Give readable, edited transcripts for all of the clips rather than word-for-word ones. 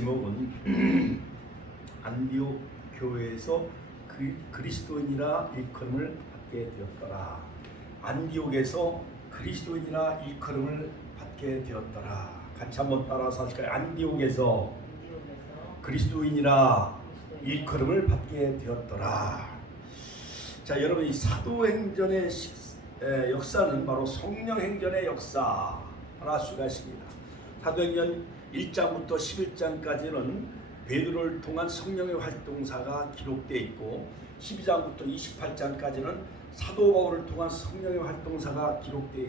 제목은 안디옥 교회에서 그리스도인이라 일컬음을 받게 되었더라. 안디옥에서 그리스도인이라 일컬음을 받게 되었더라. 같이 한번 따라서 하실까요? 안디옥에서 그리스도인이라 일컬음을 받게 되었더라. 자, 여러분, 이 사도행전의 역사는 바로 성령행전의 역사라 할 수가 있습니다. 사도행전 1장부터 11장까지는 베드로를 통한 성령의 활동사가 기록되어 있고, 12장부터 28장까지는 사도 바울을 통한 성령의 활동사가 기록되어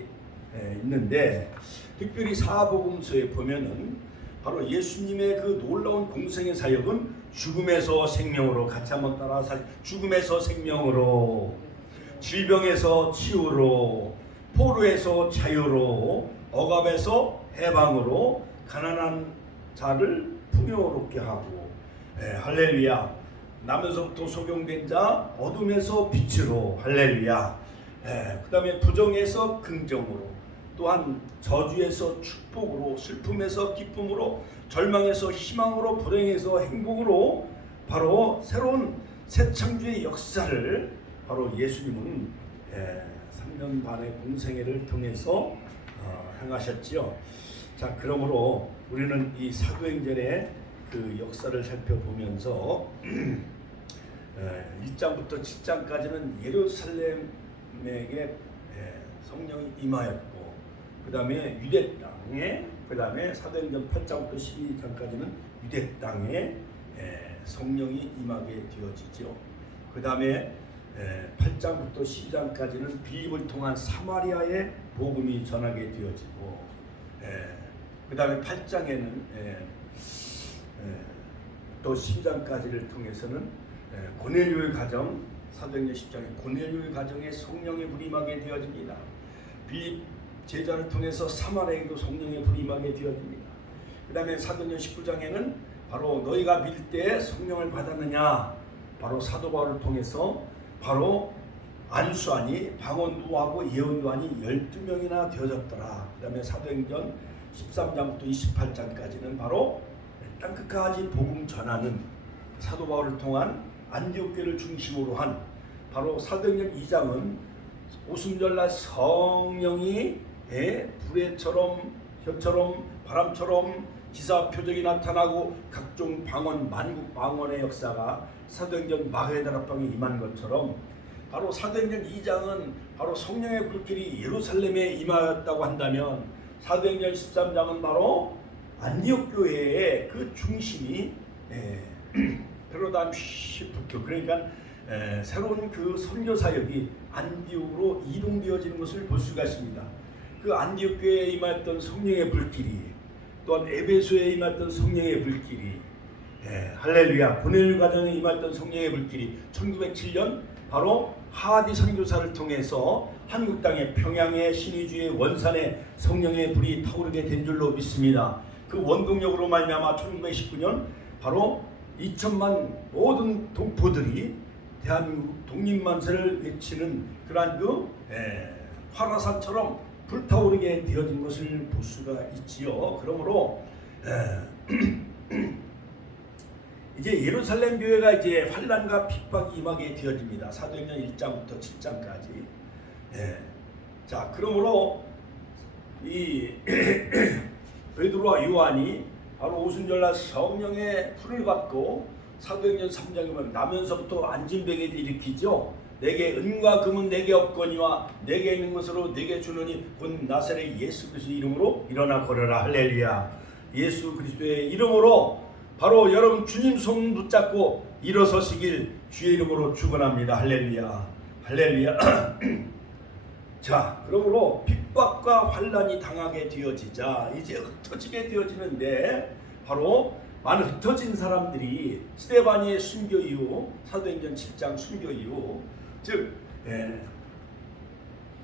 있는데, 특별히 사복음서에 보면은 바로 예수님의 그 놀라운 공생의 사역은 죽음에서 생명으로, 같이 한번 따라서, 죽음에서 생명으로, 질병에서 치유로, 포로에서 자유로, 억압에서 해방으로, 가난한 자를 풍요롭게 하고, 할렐루야. 남에서부터 소경된 자 어둠에서 빛으로, 할렐루야. 그 다음에 부정에서 긍정으로, 또한 저주에서 축복으로, 슬픔에서 기쁨으로, 절망에서 희망으로, 불행에서 행복으로, 바로 새로운 새 창조의 역사를 바로 예수님은 3년 반의 공생애를 통해서 행하셨지요. 자, 그러므로 우리는 이 사도행전의 그 역사를 살펴보면서 1장부터 7장까지는 예루살렘에게 성령이 임하였고, 그 다음에 유대 땅에, 그 다음에 사도행전 8장부터 12장까지는 유대 땅에 성령이 임하게 되어지죠. 그 다음에 8장부터 12장까지는 빌립을 통한 사마리아의 복음이 전하게 되어지고, 그 다음에 8장에는 또 12장까지를 통해서는 고넬료의 가정, 사도행전 10장에 고넬료의 가정에 성령의 불이 임하게 되어집니다. 빌립 제자를 통해서 사마리아에도 성령의 불이 임하게 되어집니다. 그 다음에 사도행전 19장에는 바로 너희가 믿을 때 성령을 받았느냐, 바로 사도 바울을 통해서 바로 안수하니 방언도 하고 예언도 하니 12명이나 되어졌더라. 그 다음에 사도행전 13장부터 28장까지는 바로 땅끝까지 복음 전하는 사도 바울을 통한 안디옥 교회를 중심으로 한, 바로 사도행전 2장은 오순절날 성령이 불에처럼 혀처럼 바람처럼 기사 표적이 나타나고 각종 방언, 만국 방언의 역사가 사도행전 마가다락방에 임한 것처럼, 바로 사도행전 2장은 바로 성령의 불길이 예루살렘에 임하였다고 한다면, 사도행전 13장은 바로 안디옥 교회의 그 중심이 베로담시프트, 그러니까 새로운 그 선교 사역이 안디옥으로 이동되어지는 것을 볼 수가 있습니다. 그 안디옥 교회에 임하였던 성령의 불길이, 또한 에베소에 임하였던 성령의 불길이, 할렐루야, 고넬료 가정에 임하였던 성령의 불길이 1907년 바로 하디 선교사를 통해서 한국 땅에 평양의 신의주의 원산에 성령의 불이 타오르게 된 줄로 믿습니다. 그 원동력으로 말미암아 1919년 바로 2천만 모든 동포들이 대한민국 독립만세를 외치는 그러한 그 화라산처럼 불타오르게 되어진 것을 볼 수가 있지요. 그러므로 이제 예루살렘 교회가 이제 환난과 핍박이 임하게 되어집니다. 사도행전 1장부터 7장까지. 자, 그러므로 이 베드로와 요한이 바로 오순절날 성령의 불을 받고, 사도행전 3장에 보면 나면서부터 안진뱅이를 일으키죠. 내게 은과 금은 내게 없거니와 내게 있는 것으로 내게 주노니 곧 나사렛 예수 그리스도의 이름으로 일어나 걸어라. 할렐루야. 예수 그리스도의 이름으로 바로 여러분 주님 손 붙잡고 일어서시길 주의 이름으로 축원합니다. 할렐루야. 할렐루야. 자, 그러므로 핍박과 환난이 당하게 되어지자 이제 흩어지게 되어지는데, 바로 많은 흩어진 사람들이 스데바니의 순교 이후, 사도행전 7장 순교 이후, 즉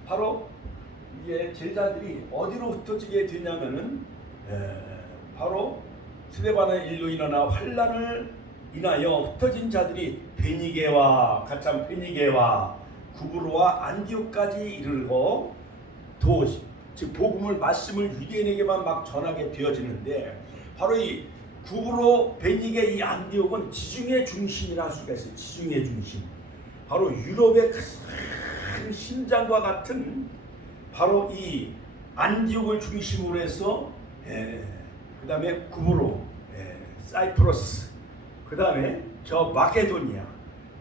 바로 이제 제자들이 어디로 흩어지게 되냐면은 바로 스데바나의 일로 일어나 환난을 인하여 흩어진 자들이 베니게와, 같이 한번 베니게와 구브로와 안디옥까지 이르고, 즉 복음을, 말씀을 유대인에게만 막 전하게 되어지는데, 바로 이 구브로 베니게 이 안디옥은 지중해 중심이라 할 수가 있어요. 지중해 중심. 바로 유럽의 큰 심장과 같은 바로 이 안디옥을 중심으로 해서 그 다음에 구브로, 사이프러스, 그 다음에 저 마케도니아,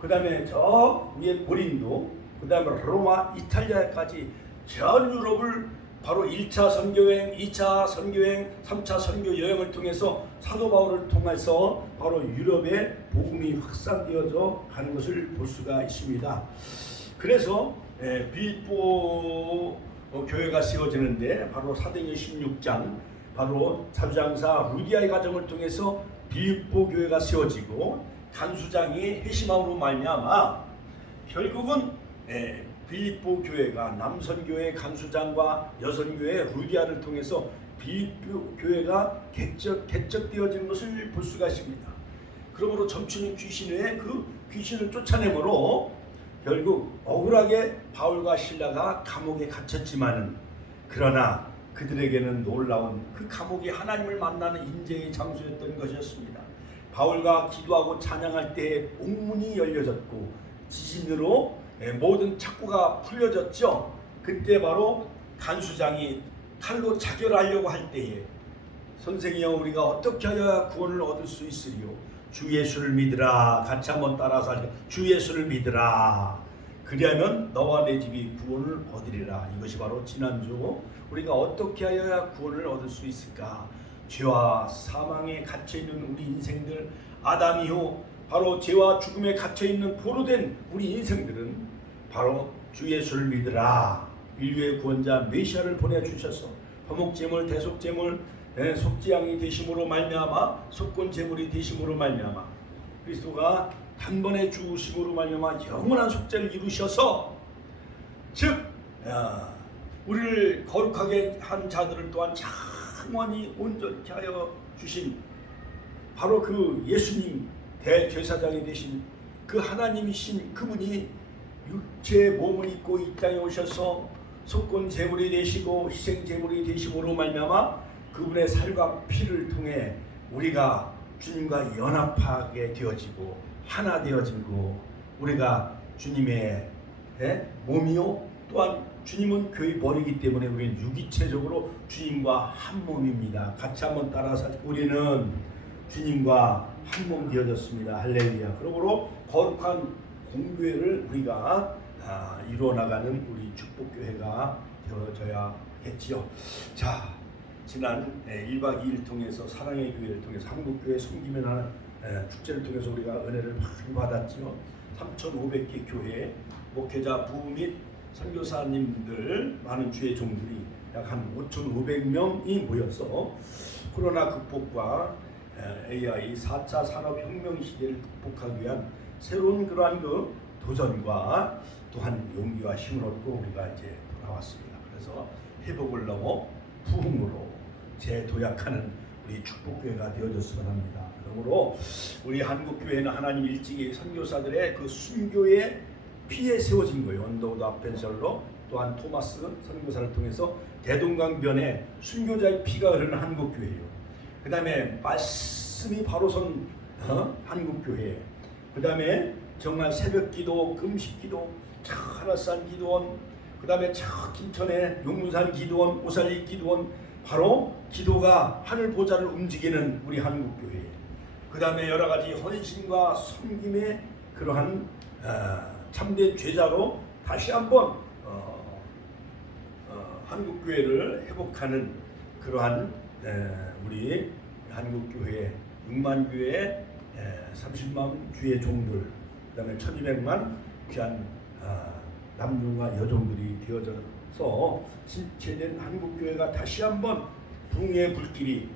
그 다음에 저 위에 고린도, 그 다음에 로마, 이탈리아까지 전 유럽을 바로 1차 선교여행, 2차 선교여행, 3차 선교 여행을 통해서 사도 바울을 통해서 바로 유럽에 복음이 확산되어져 가는 것을 볼 수가 있습니다. 그래서 빌립보 교회가 세워지는데 바로 사도행전 16장 바로 자주장사 루디아의 가정을 통해서 빌립보 교회가 세워지고 간수장이 회심함으로 말미암아 결국은 빌립보 교회가 남선교회 간수장과 여선교회 루디아를 통해서 빌립보 교회가 개척되어지는 것을 볼 수가 있습니다. 그러므로 점치는 귀신의 그 귀신을 쫓아내므로 결국 억울하게 바울과 실라가 감옥에 갇혔지만은 그러나 그들에게는 놀라운 그 감옥이 하나님을 만나는 인재의 장소였던 것이었습니다. 바울과 기도하고 찬양할 때에 옥문이 열려졌고 지진으로 모든 착고가 풀려졌죠. 그때 바로 간수장이 칼로 자결하려고 할 때에 선생이여 우리가 어떻게 하여야 구원을 얻을 수 있으리요? 주 예수를 믿으라. 같이 한번 따라서 하죠. 주 예수를 믿으라. 그리하면 너와 내 집이 구원을 얻으리라. 이것이 바로 지난주 우리가 어떻게 하여야 구원을 얻을 수 있을까? 죄와 사망에 갇혀있는 우리 인생들, 아담이요 바로 죄와 죽음에 갇혀있는 포로된 우리 인생들은 바로 주 예수를 믿으라. 인류의 구원자 메시아를 보내주셔서 화목제물, 대속제물, 속죄양이 되심으로 말미암아 속건제물이 되심으로 말미암아 그리스도가 단번에 죽으심으로 말미암아 영원한 속죄를 이루셔서 즉 우리를 거룩하게 한 자들을 또한 영원히 온전케 하여 주신 바로 그 예수님 대제사장이 되신 그 하나님이신 그분이 육체의 몸을 입고 이 땅에 오셔서 속건 제물이 되시고 희생 제물이 되심으로 말미암아 그분의 살과 피를 통해 우리가 주님과 연합하게 되어지고 하나 되어지고 우리가 주님의 몸이요 또한 주님은 교회 머리이기 때문에 우리는 유기체적으로 주님과 한 몸입니다. 같이 한번 따라서 우리는 주님과 한 몸 되어졌습니다. 할렐루야. 그러므로 거룩한 공교회를 우리가 이루어 나가는 우리 축복교회가 되어져야겠지요. 자, 지난 1박 2일 통해서 사랑의 교회를 통해서 한국교회 섬기면 하는 축제를 통해서 우리가 은혜를 많이 받았지요. 3,500개 교회 목회자 부부 및 선교사님들 많은 주의 종들이 약 한 5,500명이 모여서 코로나 극복과 AI 4차 산업혁명 시대를 극복하기 위한 새로운 그러한 그 도전과 또한 용기와 힘을 얻고 우리가 이제 돌아왔습니다. 그래서 회복을 넘어 부흥으로 재도약하는 우리 축복교회가 되어졌으면 합니다. 그러므로 우리 한국교회는 하나님 일찍이 선교사들의 그 순교의 피에 세워진 거예요. 언더우드 아펜셀러 또한 토마스 선교사를 통해서 대동강변에 순교자의 피가 흐르는 한국교회예요. 그 다음에 말씀이 바로 선 한국교회, 그 다음에 정말 새벽기도, 금식기도, 하나산 기도원, 그 다음에 김천의 용문산 기도원, 오살리 기도원, 바로 기도가 하늘 보좌를 움직이는 우리 한국교회. 그 다음에 여러 가지 헌신과 섬김의 그러한 참된 제자로 다시 한번 한국교회를 회복하는 그러한 우리 한국교회 6만 교회 30만 주의 종들, 그 다음에 1200만 귀한 남녀와 여종들이 되어져서 실체된 한국교회가 다시 한번 부흥의 불길이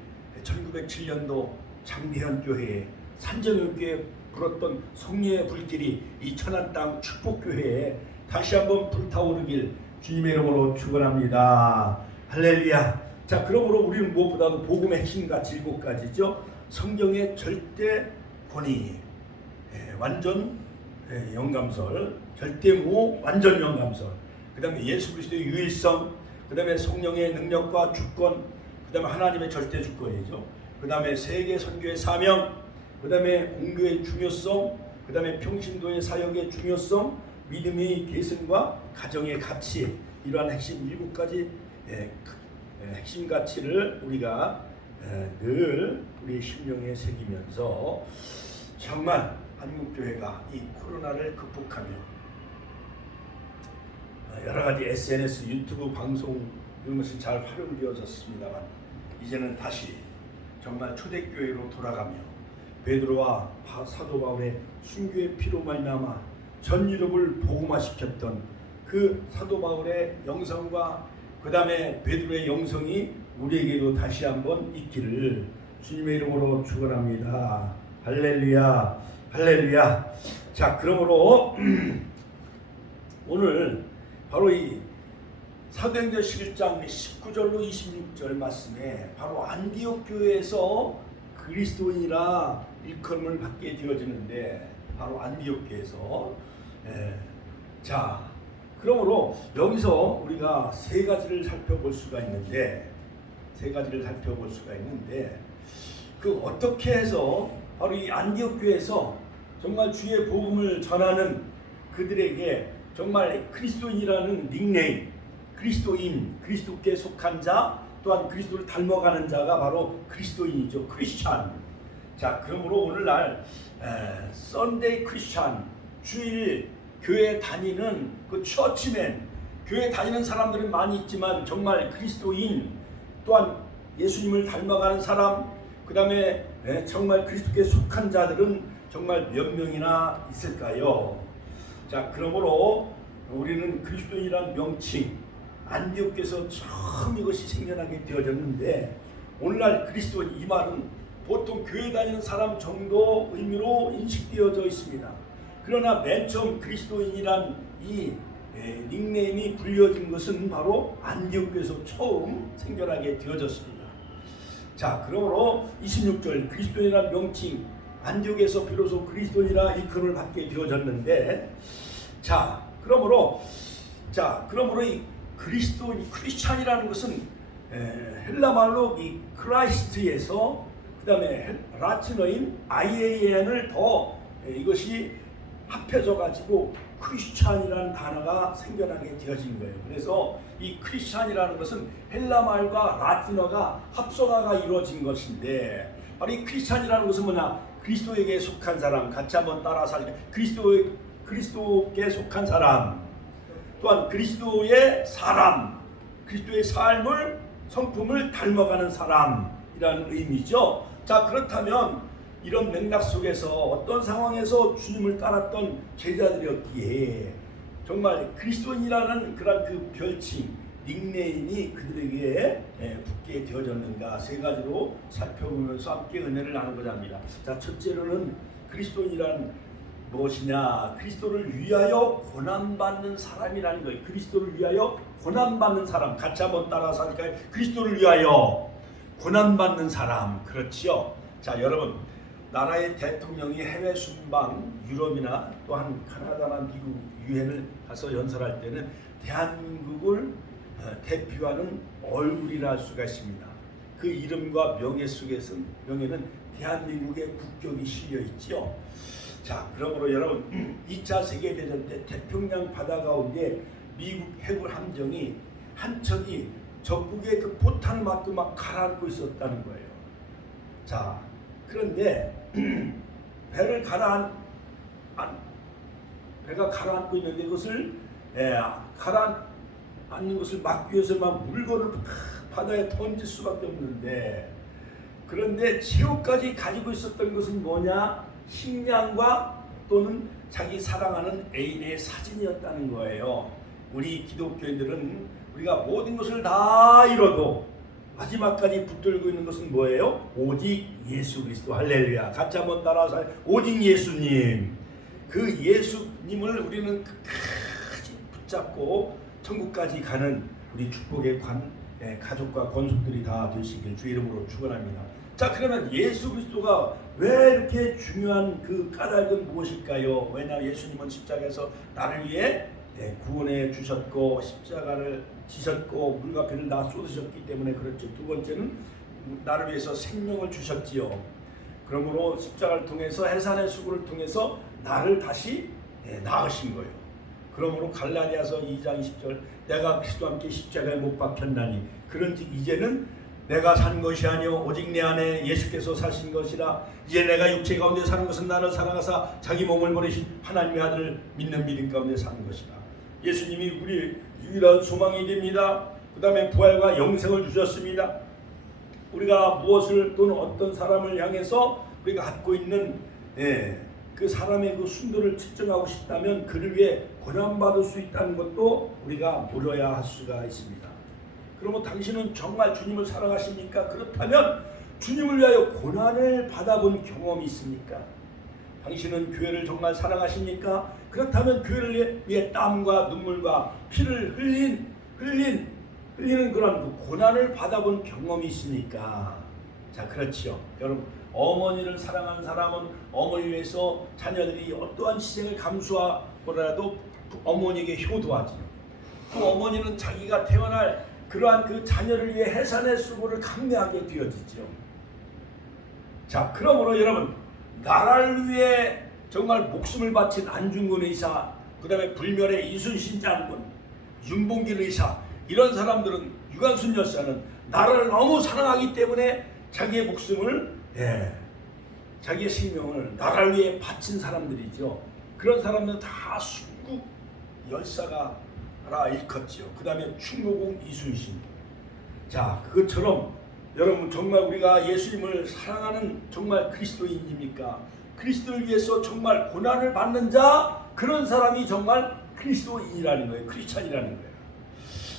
1907년도 장대현 교회에 산정교회에 불었던 성령의 불길이 이 천안 땅 축복교회에 다시 한번 불타오르길 주님의 이름으로 축원합니다. 할렐루야. 자, 그러므로 우리는 무엇보다도 복음의 핵심과 7가지죠. 성경의 절대 권위, 완전 영감설, 절대무호, 완전 영감설, 그 다음에 예수 그리스도의 유일성, 그 다음에 성령의 능력과 주권, 그 다음에 하나님의 절대 주권이죠. 그 다음에 세계 선교의 사명, 그 다음에 공교의 중요성, 그 다음에 평신도의 사역의 중요성, 믿음의 계승과 가정의 가치, 이러한 핵심 7가지 핵심 가치를 우리가 늘 우리 심령에 새기면서 정말 한국교회가 이 코로나를 극복하며 여러 가지 SNS, 유튜브 방송 이런 것이 잘 활용되어졌습니다만 이제는 다시 정말 초대교회로 돌아가며 베드로와 사도 바울의 순교의 피로 말미암아 전 유럽을 복음화시켰던 그 사도 바울의 영성과 그 다음에 베드로의 영성이 우리에게도 다시 한번 있기를 주님의 이름으로 축원합니다. 할렐루야, 할렐루야. 자, 그러므로 오늘 바로 이 사도행전 11장 19절로 26절 말씀에 바로 안디옥 교회에서 그리스도인이라 일컬음을 받게 되어지는데 바로 안디옥 교회에서 자, 그러므로 여기서 우리가 세 가지를 살펴볼 수가 있는데 그 어떻게 해서 바로 이 안디옥 교회에서 정말 주의 복음을 전하는 그들에게 정말 그리스도인이라는 닉네임, 그리스도인, 그리스도께 속한 자, 또한 그리스도를 닮아가는 자가 바로 그리스도인이죠. 크리스찬. 자, 그러므로 오늘날 썬데이 크리스찬, 주일 교회 다니는 그 처치맨, 교회 다니는 사람들은 많이 있지만 정말 그리스도인, 또한 예수님을 닮아가는 사람, 그 다음에 정말 그리스도께 속한 자들은 정말 몇 명이나 있을까요? 자, 그러므로 우리는 그리스도인이란 명칭, 안디옥에서 처음 이것이 생겨나게 되어졌는데 오늘날 그리스도인 이 말은 보통 교회 다니는 사람 정도 의미로 인식되어져 있습니다. 그러나 맨 처음 그리스도인이란 이 닉네임이 불려진 것은 바로 안디옥에서 처음 생겨나게 되어졌습니다. 자, 그러므로 26절 그리스도인이란 명칭 안디옥에서 비로소 그리스도인이라 일컬음을 받게 되어졌는데 자, 그러므로 이 그리스도인, 크리스찬이라는 것은 헬라 말로 이 크라이스트에서 그 다음에 라틴어인 IAN을 더 이것이 합해져 가지고 크리스찬이라는 단어가 생겨나게 되어진 거예요. 그래서 이 크리스찬이라는 것은 헬라 말과 라틴어가 합성화가 이루어진 것인데 바로 이 크리스찬이라는 것은 뭐냐? 그리스도에게 속한 사람. 같이 한번 따라서 그리스도께 속한 사람, 또한 그리스도의 사람, 그리스도의 삶을 성품을 닮아가는 사람이라는 의미죠. 자, 그렇다면 이런 맥락 속에서 어떤 상황에서 주님을 따랐던 제자들이었기에 정말 그리스도인이라는 그런 그 별칭, 닉네임이 그들에게 붙게 되어졌는가 세 가지로 살펴보면서 함께 은혜를 나누고자 합니다. 자, 첫째로는 그리스도인이란 무엇이냐? 그리스도를 위하여 고난받는 사람이라는 거예요. 그리스도를 위하여 고난받는 사람. 같이 한번 따라서 하니까요. 그리스도를 위하여 고난받는 사람. 그렇지요? 자, 여러분, 나라의 대통령이 해외 순방, 유럽이나 또한 카나다나 미국 유엔을 가서 연설할 때는 대한민국을 대표하는 얼굴이라 할 수가 있습니다. 그 이름과 명예 명예는 대한민국의 국격이 실려 있죠. 자, 그러므로 여러분 2차 세계대전 때 태평양 바다 가운데 미국 해군 함정이 한 척이 적국의 그 포탄을 맞고 막 가라앉고 있었다는 거예요. 자, 그런데 배가 가라앉고 있는데 그것을 가라앉는 것을 막기 위해서 막 물건을 바다에 던질 수밖에 없는데 그런데 최후까지 가지고 있었던 것은 뭐냐? 식량과 또는 자기 사랑하는 애인의 사진이었다는 거예요. 우리 기독교인들은 우리가 모든 것을 다 잃어도 마지막까지 붙들고 있는 것은 뭐예요? 오직 예수 그리스도. 할렐루야. 같이 한번 따라서 오직 예수님. 그 예수님을 우리는 끝까지 붙잡고 천국까지 가는 우리 축복의 가족과 권속들이 다 되시길 주 이름으로 축원합니다. 자, 그러면 예수 그리스도가 왜 이렇게 중요한 그 까닭은 무엇일까요? 왜냐, 예수님은 십자가에서 나를 위해 구원해 주셨고 십자가를 지셨고 물과 피를 다 쏟으셨기 때문에 그렇죠. 두 번째는 나를 위해서 생명을 주셨지요. 그러므로 십자가를 통해서 해산의 수고를 통해서 나를 다시 낳으신 거예요. 그러므로 갈라디아서 2장 20절 내가 그리스도와 함께 십자가에 못 박혔나니 그런즉 이제는 내가 산 것이 아니요 오직 내 안에 예수께서 사신 것이라. 이제 내가 육체 가운데 사는 것은 나를 사랑하사 자기 몸을 버리신 하나님의 아들을 믿는 믿음 가운데 사는 것이라. 예수님이 우리 유일한 소망이 됩니다. 그 다음에 부활과 영생을 주셨습니다. 우리가 무엇을 또는 어떤 사람을 향해서 우리가 갖고 있는 그 사람의 그 순도를 측정하고 싶다면 그를 위해 고난받을 수 있다는 것도 우리가 물어야 할 수가 있습니다. 그러면 당신은 정말 주님을 사랑하십니까? 그렇다면 주님을 위하여 고난을 받아본 경험이 있습니까? 당신은 교회를 정말 사랑하십니까? 그렇다면 교회를 위해 땀과 눈물과 피를 흘리는 그런 그 고난을 받아본 경험이 있습니까? 자, 그렇지요. 여러분, 어머니를 사랑하는 사람은 어머니를 위해서 자녀들이 어떠한 희생을 감수하더라도 그 어머니에게 효도하지요. 그 어머니는 자기가 태어날 그러한 그 자녀를 위해 해산의 수고를 감내하게 되어지죠. 자, 그러므로 여러분, 나라를 위해 정말 목숨을 바친 안중근 의사, 그 다음에 불멸의 이순신 장군, 윤봉길 의사, 이런 사람들은, 유관순 여사는 나라를 너무 사랑하기 때문에 자기의 목숨을, 자기의 생명을 나라를 위해 바친 사람들이죠. 그런 사람들은 다 순국 열사가 하나 일컫지요. 그 다음에 충무공 이순신. 자, 그것처럼 여러분, 정말 우리가 예수님을 사랑하는 정말 그리스도인입니까? 그리스도를 위해서 정말 고난을 받는 자, 그런 사람이 정말 그리스도인이라는 거예요. 크리스찬이라는 거예요.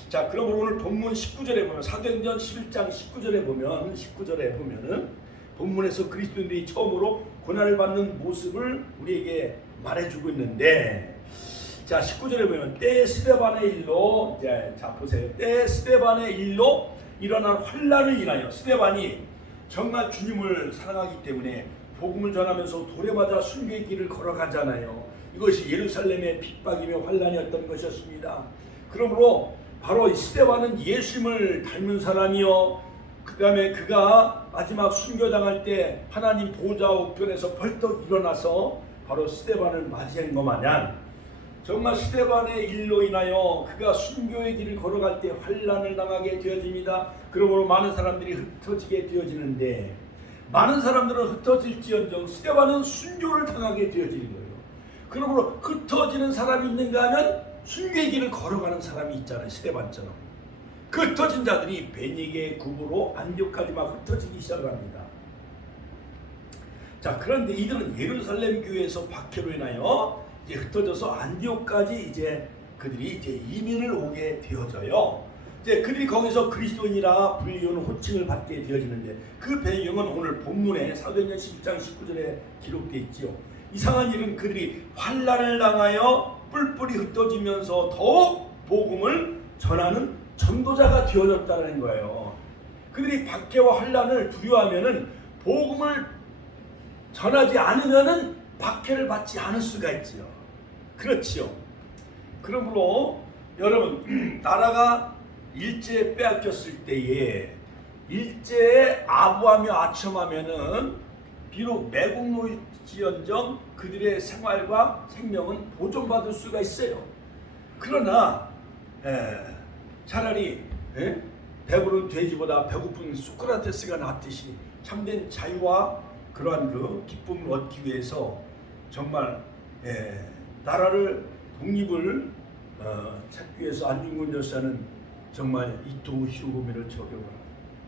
자, 그러면 오늘 본문 19절에 보면, 사도행전 11장 19절에 보면은 본문에서 그리스도인들이 처음으로 고난을 받는 모습을 우리에게 말해주고 있는데, 자, 19절에 보면 때 스데반의 일로, 자 보세요. 때 스데반의 일로 일어난 환난을 인하여, 스데반이 정말 주님을 사랑하기 때문에 복음을 전하면서 돌에 맞아 순교의 길을 걸어가잖아요. 이것이 예루살렘의 핍박이며 환난이었던 것이었습니다. 그러므로 바로 이 스데반은 예수님을 닮은 사람이요, 그 다음에 그가 마지막 순교당할 때 하나님 보좌 우편에서 벌떡 일어나서 바로 스데반을 맞이한 것 마냥 정말 스데반의 일로 인하여 그가 순교의 길을 걸어갈 때 환난을 당하게 되어집니다. 그러므로 많은 사람들이 흩어지게 되어지는데, 많은 사람들은 흩어질지언정 스데반은 순교를 당하게 되어지는 거예요. 그러므로 흩어지는 사람이 있는가 하면 순교의 길을 걸어가는 사람이 있잖아요. 스데반처럼. 그 흩어진 자들이 베니게, 구브로, 안디옥까지 막 흩어지기 시작을 합니다. 자, 그런데 이들은 예루살렘 교회에서 박해로 인하여 이제 흩어져서 안디옥까지 이제 그들이 이제 이민을 오게 되어져요. 이제 그들이 거기서 그리스도인이라 불리우는 호칭을 받게 되어지는데, 그 배경은 오늘 본문에 사도행전 11장 19절에 기록되어 있지요. 이상한 일은 그들이 환난을 당하여 뿔뿔이 흩어지면서 더욱 복음을 전하는 전도자가 되어졌다는 거예요. 그들이 박해와 환난을 두려워하면은 복음을 전하지 않으면은 박해를 받지 않을 수가 있지요. 그렇지요. 그러므로 여러분, 나라가 일제에 빼앗겼을 때에 일제에 아부하며 아첨하면은 비록 매국노일지언정 그들의 생활과 생명은 보존받을 수가 있어요. 그러나 차라리 배부른 돼지보다 배고픈 소크라테스가 낫듯이 참된 자유와 그러한 그 기쁨을 얻기 위해서 정말 나라를 독립을 찾기 위해서 안중근 열사는 정말 이토 히로부미를 적용을 하고,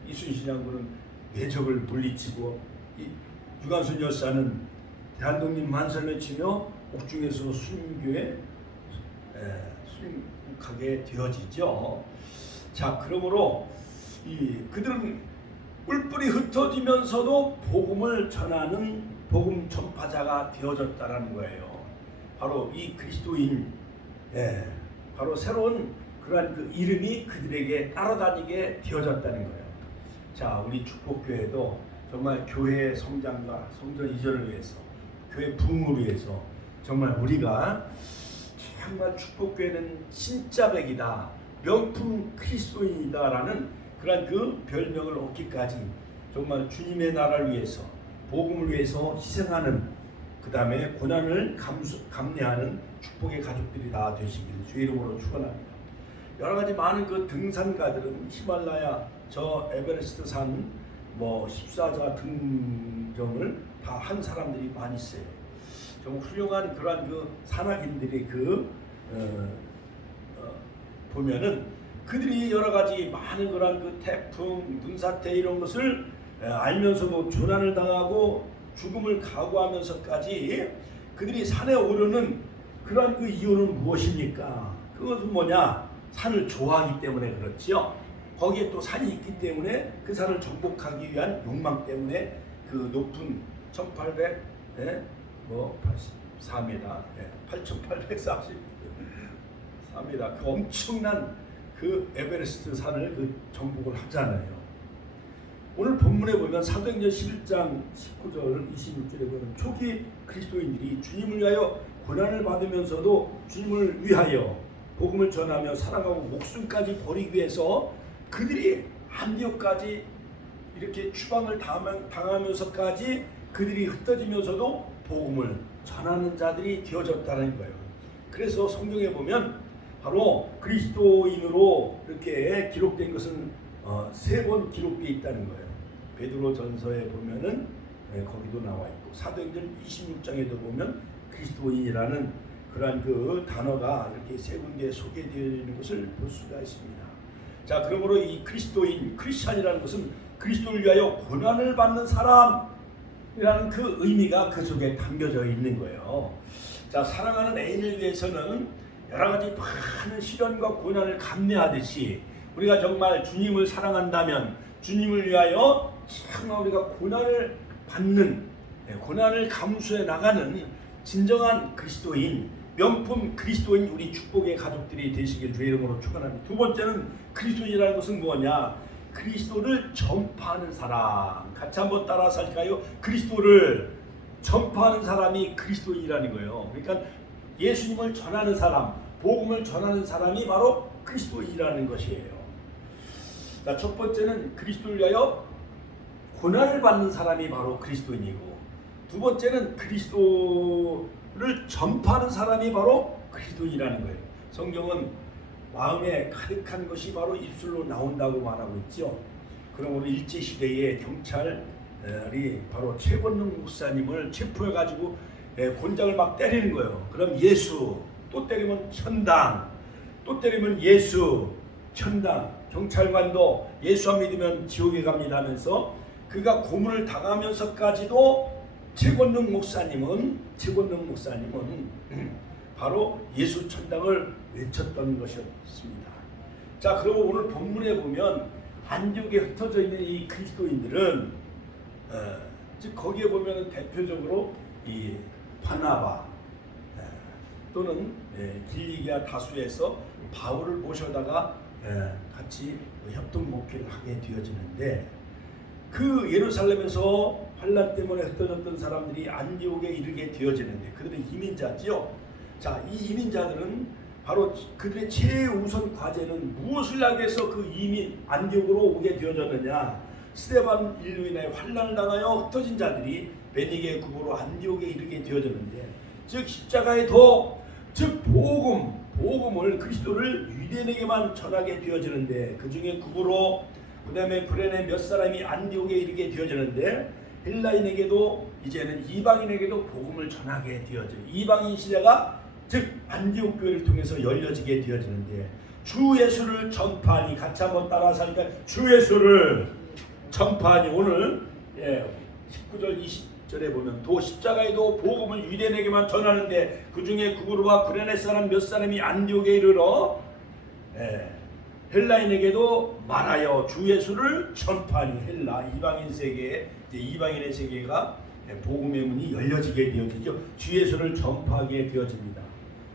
이순신 장군은 외적을 물리치고, 유관순 열사는 대한독립 만세를 외치며 옥중에서 순교에 순국하게 되어지죠. 자, 그러므로 그들은 뿔뿔이 흩어지면서도 복음을 전하는 복음 전파자가 되어졌다라는 거예요. 바로 이 그리스도인, 바로 새로운 그러한 그 이름이 그들에게 따라다니게 되어졌다는 거예요. 자, 우리 축복교회도 정말 교회의 성장과 성전 이전을 위해서, 교회 부흥을 위해서 정말 우리가 정말 축복교회는 진짜 백이다, 명품 그리스도인이다라는 그런 그 별명을 얻기까지 정말 주님의 나라를 위해서 복음을 위해서 희생하는 그 다음에 고난을 감내하는 축복의 가족들이 다 되시기를 주의 이름으로 축원합니다. 여러 가지 많은 그 등산가들은 히말라야 저 에베레스트 산 14자 등정을 다 한 사람들이 많이 있어요. 좀 훌륭한 그러한 그 산악인들이 보면은 그들이 여러 가지 많은 그러한 그 태풍, 눈사태 이런 것을 알면서도 조난을 당하고 죽음을 각오하면서까지 그들이 산에 오르는 그러한 그 이유는 무엇입니까? 그것은 뭐냐? 산을 좋아하기 때문에 그렇지요. 거기에 또 산이 있기 때문에 그 산을 정복하기 위한 욕망 때문에 그 높은 1800 4m 8840 4m 그 엄청난 그 에베레스트 산을 그 정복을 하잖아요. 오늘 본문에 보면 사도행전 11장 19절 26절에 보면 초기 그리스도인들이 주님을 위하여 고난을 받으면서도 주님을 위하여 복음을 전하며 살아가고 목숨까지 버리기 위해서 그들이 안디옥까지 이렇게 추방을 당하면서까지 그들이 흩어지면서도 복음을 전하는 자들이 되어졌다는 거예요. 그래서 성경에 보면 바로 그리스도인으로 이렇게 기록된 것은 3번 기록되어 있다는 거예요. 베드로전서에 보면은 거기도 나와 있고 사도행전 26장에도 보면 그리스도인이라는 그러한 그 단어가 이렇게 3군데 소개되어 있는 것을 볼 수가 있습니다. 자, 그러므로 이 그리스도인, 크리스찬이라는 것은 그리스도를 위하여 고난을 받는 사람이라는 그 의미가 그 속에 담겨져 있는 거예요. 자, 사랑하는 애인을 위해서는 여러 가지 많은 시련과 고난을 감내하듯이 우리가 정말 주님을 사랑한다면 주님을 위하여 정말 우리가 고난을 받는, 고난을 감수해 나가는 진정한 그리스도인, 명품 그리스도인 우리 축복의 가족들이 되시길 주의 이름으로 축원합니다. 두 번째는 그리스도인이라는 것은 뭐냐? 그리스도를 전파하는 사람. 같이 한번 따라서 할까요? 그리스도를 전파하는 사람이 그리스도인이라는 거예요. 그러니까 예수님을 전하는 사람, 복음을 전하는 사람이 바로 그리스도인이라는 것이에요. 자, 첫 번째는 그리스도를 위하여 고난을 받는 사람이 바로 그리스도인이고, 두 번째는 그리스도를 전파하는 사람이 바로 그리스도인이라는 거예요. 성경은 마음에 가득한 것이 바로 입술로 나온다고 말하고 있죠. 그러므로 일제시대의 경찰이 바로 최권능 목사님을 체포해가지고 곤장을 막 때리는 거예요. 그럼 예수, 또 때리면 천당, 또 때리면 예수, 천당. 경찰관도 예수와 믿으면 지옥에 갑니다 하면서 그가 고문을 당하면서까지도 최권능 목사님은 바로 예수 천당을 외쳤던 것이었습니다. 자, 그리고 오늘 본문에 보면 안디옥에 흩어져 있는 이 그리스도인들은 즉 거기에 보면 대표적으로 이 바나바 또는 길리기아 다수에서 바울을 모셔다가 같이 협동 목회를 하게 되어지는데, 그 예루살렘에서 환난 때문에 흩어졌던 사람들이 안디옥에 이르게 되어지는데 그들은 이민자지요. 자, 이 이민자들은 바로 그들의 최우선 과제는 무엇을 하기 위해서 그 이민 안디옥으로 오게 되어졌느냐? 스데반 일로 인하여 환난을 당하여 흩어진 자들이 베니게의 굽으로 안디옥에 이르게 되어졌는데, 즉 십자가의 도, 즉 복음을 그리스도를 유대인에게만 전하게 되어지는데, 그 중에 굽으로 그 다음에 브레네 몇 사람이 안디옥에 이르게 되어지는데, 헬라인에게도 이제는 이방인에게도 복음을 전하게 되어져요. 이방인 시대가 즉 안디옥 교회를 통해서 열려지게 되어지는데, 주 예수를 전파하니, 같이 한번 따라서 하니까 주 예수를 전파하니. 오늘 19절 20절에 보면 도 십자가에도 복음을 유대인에게만 전하는데 그 중에 구브로와 브레네 사람 몇 사람이 안디옥에 이르러 헬라인에게도 말하여 주 예수를 전파하니. 헬라 이방인 세계에 이방인의 세계가 복음의 문이 열려지게 되어지죠. 주 예수를 전파하게 되어집니다.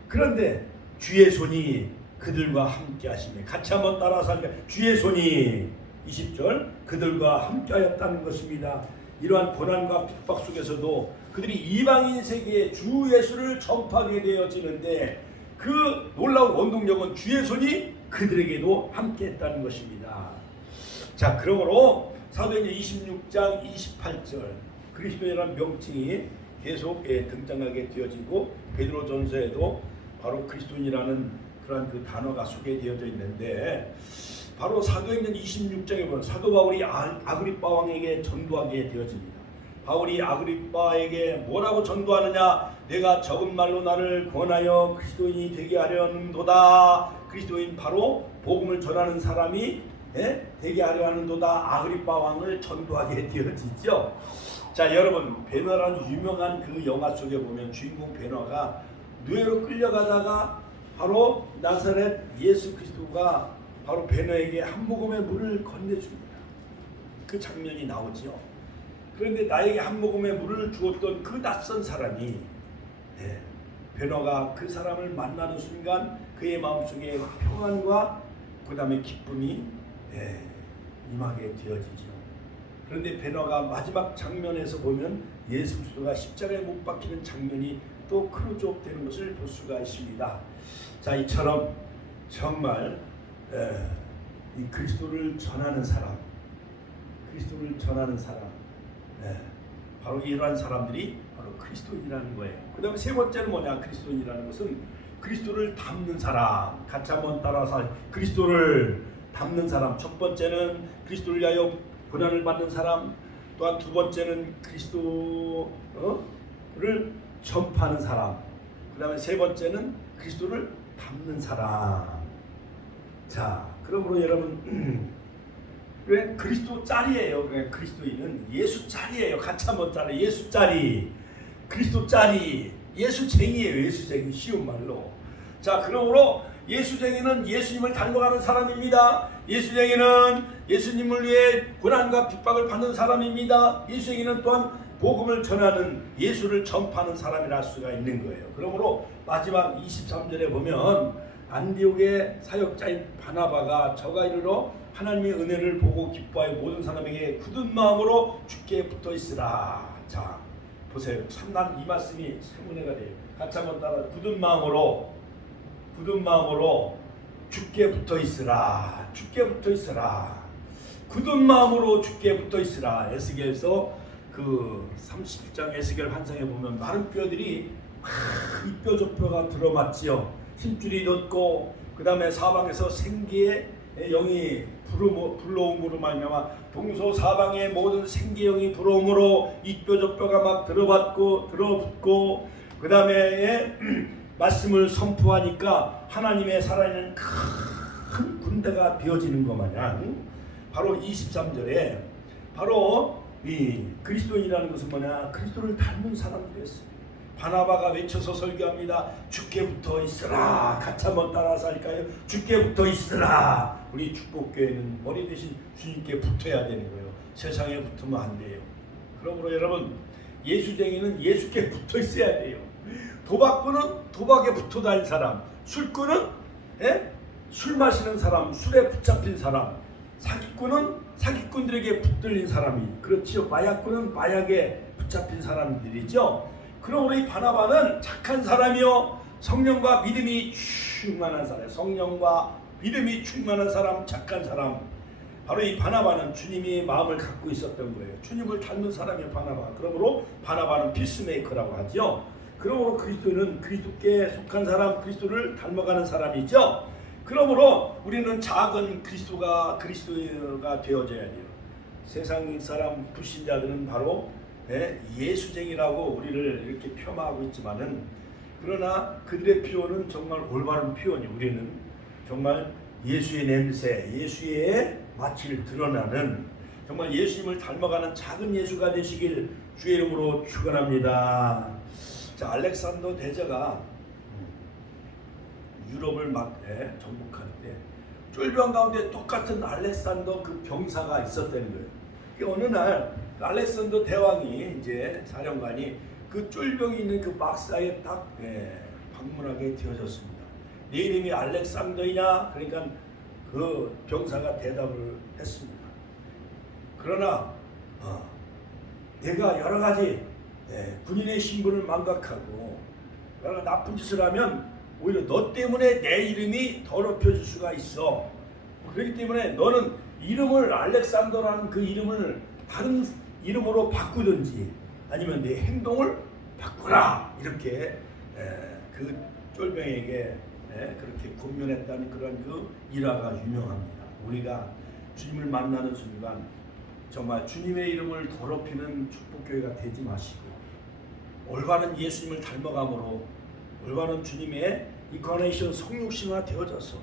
그런데 주의 손이 그들과 함께 하시며, 같이 한번 따라서 하니까 주의 손이 20절 그들과 함께 하였다는 것입니다. 이러한 고난과 핍박 속에서도 그들이 이방인 세계에 주 예수를 전파하게 되어지는데, 그 놀라운 원동력은 주의 손이 그들에게도 함께 했다는 것입니다. 자, 그러므로 사도행전 26장 28절 그리스도인이라는 명칭이 계속 등장하게 되어지고 베드로전서에도 바로 그리스도인이라는 그런 그 단어가 소개되어져 있는데 바로 사도행전 26장에 보면 사도 바울이 아그리빠 왕에게 전도하게 되어집니다. 바울이 아그리빠에게 뭐라고 전도하느냐? 내가 적은 말로 나를 권하여 그리스도인이 되게 하려는도다. 그리스도인 바로 복음을 전하는 사람이 되게 하려 하는도다. 아그리빠 왕을 전도하게 되어지죠. 자, 여러분, 베너라는 유명한 그 영화 속에 보면 주인공 베너가 노예로 끌려가다가 바로 나사렛 예수 그리스도가 바로 베너에게 한 모금의 물을 건네줍니다. 그 장면이 나오지요. 그런데 나에게 한 모금의 물을 주었던 그 낯선 사람이 베너가 그 사람을 만나는 순간 그의 마음속에 평안과 그 다음에 기쁨이 임하게 되어지죠. 그런데 베너가 마지막 장면에서 보면 예수 그리스도가 십자가에 못 박히는 장면이 또 클로즈업되는 것을 볼 수가 있습니다. 자, 이처럼 정말 이 그리스도를 전하는 사람, 바로 이러한 사람들이 바로 그리스도인이라는 거예요. 그 다음에 세 번째는 뭐냐? 그리스도인이라는 것은 그리스도를 담는 사람. 같이 한번 따라서 그리스도를 담는 사람. 첫 번째는 그리스도를 위하여 고난을 받는 사람. 또한 두 번째는 그리스도를 전파하는 사람. 그 다음에 세 번째는 그리스도를 담는 사람. 자, 그러므로 여러분 왜 그리스도 짤이에요? 그리스도인은 예수 짤이에요. 같이 한번 따라. 예수 짤이, 그리스도 짤이, 예수쟁이에요. 예수쟁이, 쉬운 말로. 자, 그러므로 예수쟁이는 예수님을 닮아가는 사람입니다. 예수쟁이는 예수님을 위해 고난과 핍박을 받는 사람입니다. 예수쟁이는 또한 복음을 전하는, 예수를 전파하는 사람이라 할 수가 있는 거예요. 그러므로 마지막 23절에 보면 안디옥의 사역자인 바나바가 저가 이르러 하나님의 은혜를 보고 기뻐하여 모든 사람에게 굳은 마음으로 주께 붙어 있으라. 자, 보세요. 참 난 이 말씀이 참 은혜가 돼요. 같이 한번 따라. 굳은 마음으로 주께 붙어 있으라. 주께 붙어 있으라. 굳은 마음으로 주께 붙어 있으라. 에스겔서 그 30장 에스겔 환상에 보면 마른 뼈들이 이 뼈 저 뼈가 들어맞지요. 힘줄이 돋고 그 다음에 사방에서 생기의 영이 불러옴으로 말미암아 동서사방의 모든 생기의 영이 불어옴으로 이 뼈 저 뼈가 막 들어붙고 그 다음에 말씀을 선포하니까 하나님의 살아있는 큰 군대가 되어지는 것 마냥 바로 23절에 바로 이 그리스도인이라는 것은 뭐냐? 그리스도를 닮은 사람들이었어요. 바나바가 외쳐서 설교합니다. 주께 붙어 있으라. 같이 한번 따라서 할까요? 주께 붙어 있으라. 우리 축복교회는 머리 대신 주님께 붙어야 되는 거예요. 세상에 붙으면 안 돼요. 그러므로 여러분, 예수쟁이는 예수께 붙어 있어야 돼요. 도박꾼은 도박에 붙어 다닌 사람, 술꾼은 술 마시는 사람, 술에 붙잡힌 사람, 사기꾼은 사기꾼들에게 붙들린 사람이, 그렇지요. 마약꾼은 마약에 붙잡힌 사람들이죠. 그러므로 이 바나바는 착한 사람이요, 성령과 믿음이 충만한 사람, 성령과 믿음이 충만한 사람, 착한 사람. 바로 이 바나바는 주님이 마음을 갖고 있었던 거예요. 주님을 닮은 사람이 바나바. 그러므로 바나바는 피스메이커라고 하죠. 그러므로 그리스도는 그리스도께 속한 사람, 그리스도를 닮아가는 사람이죠. 그러므로 우리는 작은 그리스도가 되어져야 돼요. 세상 사람 불신자들은 바로 예수쟁이라고 우리를 이렇게 폄하하고 있지만은, 그러나 그들의 표현은 정말 올바른 표현이, 우리는 정말 예수의 냄새, 예수의 마취를 드러나는 정말 예수님을 닮아가는 작은 예수가 되시길 주의 이름으로 축원합니다. 자, 알렉산더 대제가 유럽을 막 정복할 때 쫄병 가운데 똑같은 알렉산더 그 병사가 있었다는 거예요. 어느 날 알렉산더 대왕이 이제 사령관이 그 쫄병이 있는 그 박사에 딱 방문하게 되어졌습니다. 네 이름이 알렉산더이냐? 그러니까 그 병사가 대답을 했습니다. 그러나 내가 여러 가지 군인의 신분을 망각하고 여러 나쁜 짓을 하면 오히려 너 때문에 내 이름이 더럽혀질 수가 있어. 그렇기 때문에 너는 이름을 알렉산더라는 그 이름을 다른 이름으로 바꾸든지 아니면 내 행동을 바꾸라 이렇게 그 쫄병에게 그렇게 권면했다는 그런 그 일화가 유명합니다. 우리가 주님을 만나는 순간 정말 주님의 이름을 더럽히는 축복교회가 되지 마시고 올바른 예수님을 닮아감으로 올바른 주님의 인카네이션 성육신화 되어져서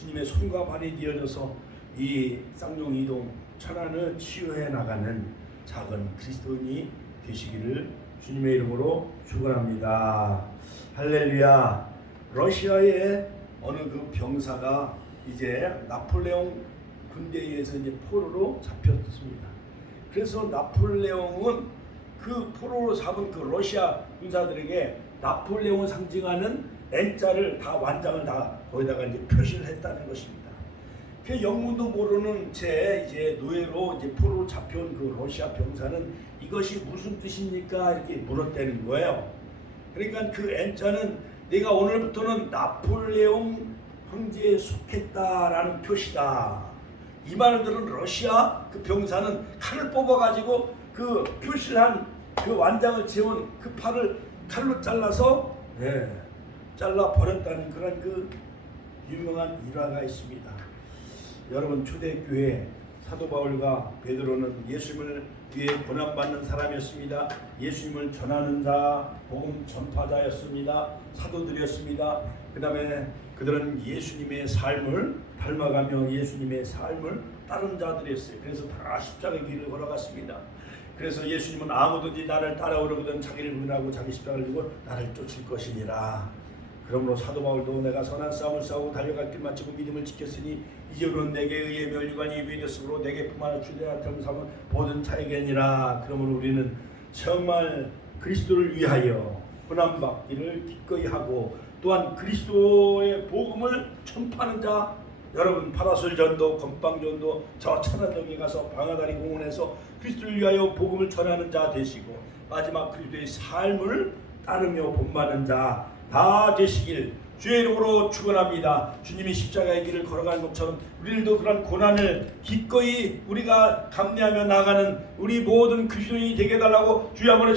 주님의 손과 발이 되어져서 이 쌍용이동 천안을 치유해 나가는 작은 그리스도인이 되시기를 주님의 이름으로 축원합니다. 할렐루야. 러시아의 어느 그 병사가 이제 나폴레옹 군대에 의해서 이제 포로로 잡혔습니다. 그래서 나폴레옹은 그 포로로 잡은 그 러시아 군사들에게 나폴레옹을 상징하는 N자를 다 완장을 다 거기다가 이제 표시를 했다는 것입니다. 그 영문도 모르는 채 이제 노예로 이제 포로로 잡혀온 그 러시아 병사는 이것이 무슨 뜻입니까? 이렇게 물었다는 거예요. 그러니까 그 N자는 내가 오늘부터는 나폴레옹 황제에 속했다라는 표시다. 이 말을 들은 러시아 그 병사는 칼을 뽑아가지고 그 표시를 한 그 완장을 채운 그 팔을 칼로 잘라서 잘라 버렸다는 그런 그 유명한 일화가 있습니다. 여러분 초대교회 사도 바울과 베드로는 예수님을 위해 고난받는 사람이었습니다. 예수님을 전하는 자, 복음 전파자였습니다. 사도들이었습니다. 그 다음에 그들은 예수님의 삶을 닮아가며 예수님의 삶을 따른 자들이었어요. 그래서 다 십자가의 길을 걸어갔습니다. 그래서 예수님은 아무든지 나를 따라오려거든 자기를 부인하고 자기 십자가를 지고 나를 쫓을 것이니라. 그러므로 사도 바울도 내가 선한 싸움을 싸우고 달려갈 길 마치고 믿음을 지켰으니 이제로는 내게 의해 멸류관이 예비되었으므로 내게 뿐만 주대한 겸삼은 모든 자에게니라. 그러므로 우리는 정말 그리스도를 위하여 고난받기를 기꺼이 하고 또한 그리스도의 복음을 전파하는 자, 여러분 파라솔 전도, 건빵 전도, 저 천안역에 가서 방아다리 공원에서 그리스도를 위하여 복음을 전하는 자 되시고 마지막 그리스도의 삶을 따르며 본받는 자 다 되시길 주의 이름으로 축원합니다. 주님이 십자가의 길을 걸어가는 것처럼 우리들도 그런 고난을 기꺼이 우리가 감내하며 나가는 우리 모든 그리스도인이 되게 해달라고 주의 한번